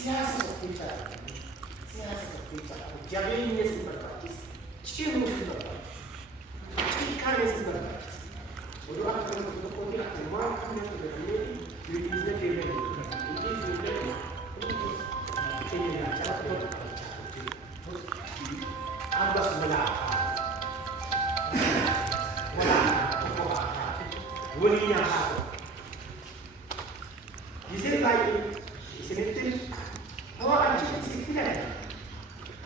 Siasa kita, jadinya seperti cium seperti, cikar seperti. Udah akan untuk tidak semua punya sebenarnya dirinya dia ini sudah ini cara untuk Abbas belah, walinya satu. Di sini lagi, di sini tim. Oh, anjing sih tidak.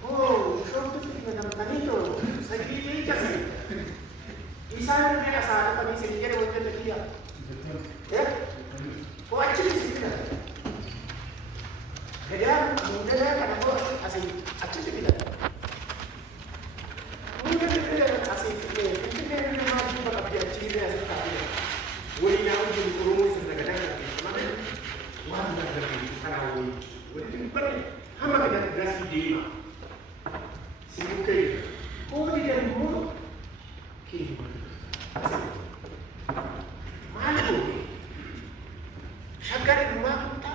Oh, itu kita dapat itu. Segini kasih. Isaan dia asal kami sendiri untuk dia. Ya? Oh, anjing sih tidak. Kemudian kan aku asal anjing tidak. Mungkin dia asal ini. Mungkin dia memang juga dia ciri asal tapi. Walinya uji kurung sudah kadang-kadang. Mana dari tarawih. Walaupun berbeda, hama kita berasal di mana? Sebukai, kau tidak mau kini, malu. Syakar rumah kita,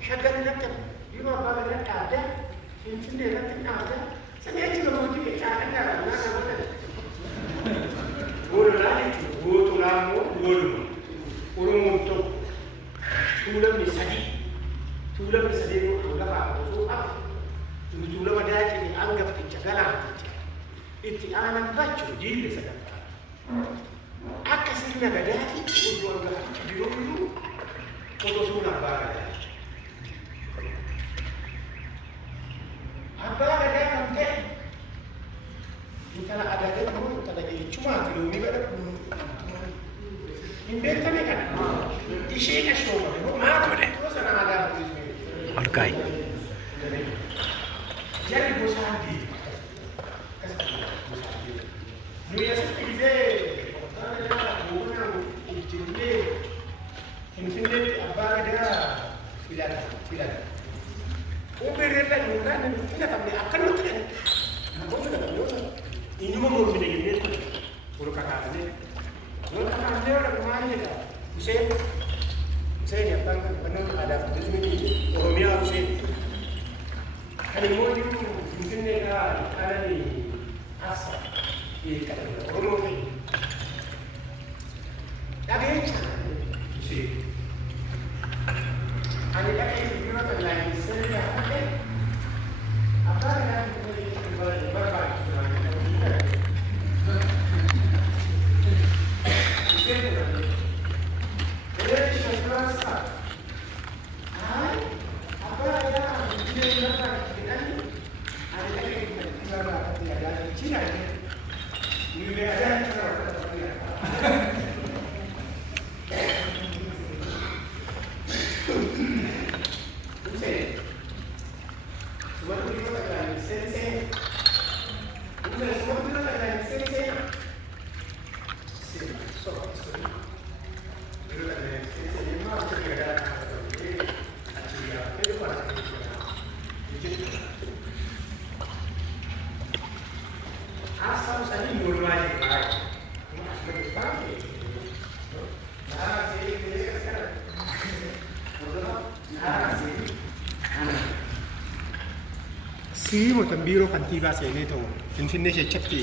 syakar nanti, lima bagai nanti ada, sendiri nanti ada. Saya juga mau jadi syakar ada, mana mana. Guru lagi tu, guru lamu, guru untuk, tulang misadi. Tulang bisa dia anggap apa? So apa? Tulang ada aja ni anggap penjagalan aja. Itu anak baca dia sedang. Akasih nak ada untuk anggap di rumah untuk sunnah bagai. Apa ada nanti? Kalau ada kamu tak ada cuma tu ni ada. Ini kan kan? Isi kasih orang. Mana ada? Terus ada. Markai. Jadi bosadi. Nuya sekize. Ada orang injilnya. Injilnya apa ada? Filan. Opereta nuran kita tak boleh akan nuran. Namun kita tak boleh. Ini mau begini. Puluh kata ini. Puluh kata ini orang mana dah? Saya yang benar ada di sini Oromia Hussein. Kali mau itu mungkin mereka ada di asal di Oromia. Tapi sih, ada yang juga terlalu sering ada. Apa yang berbalik? Si mo tambiro kan tiba sai ne to tin ne ke chatti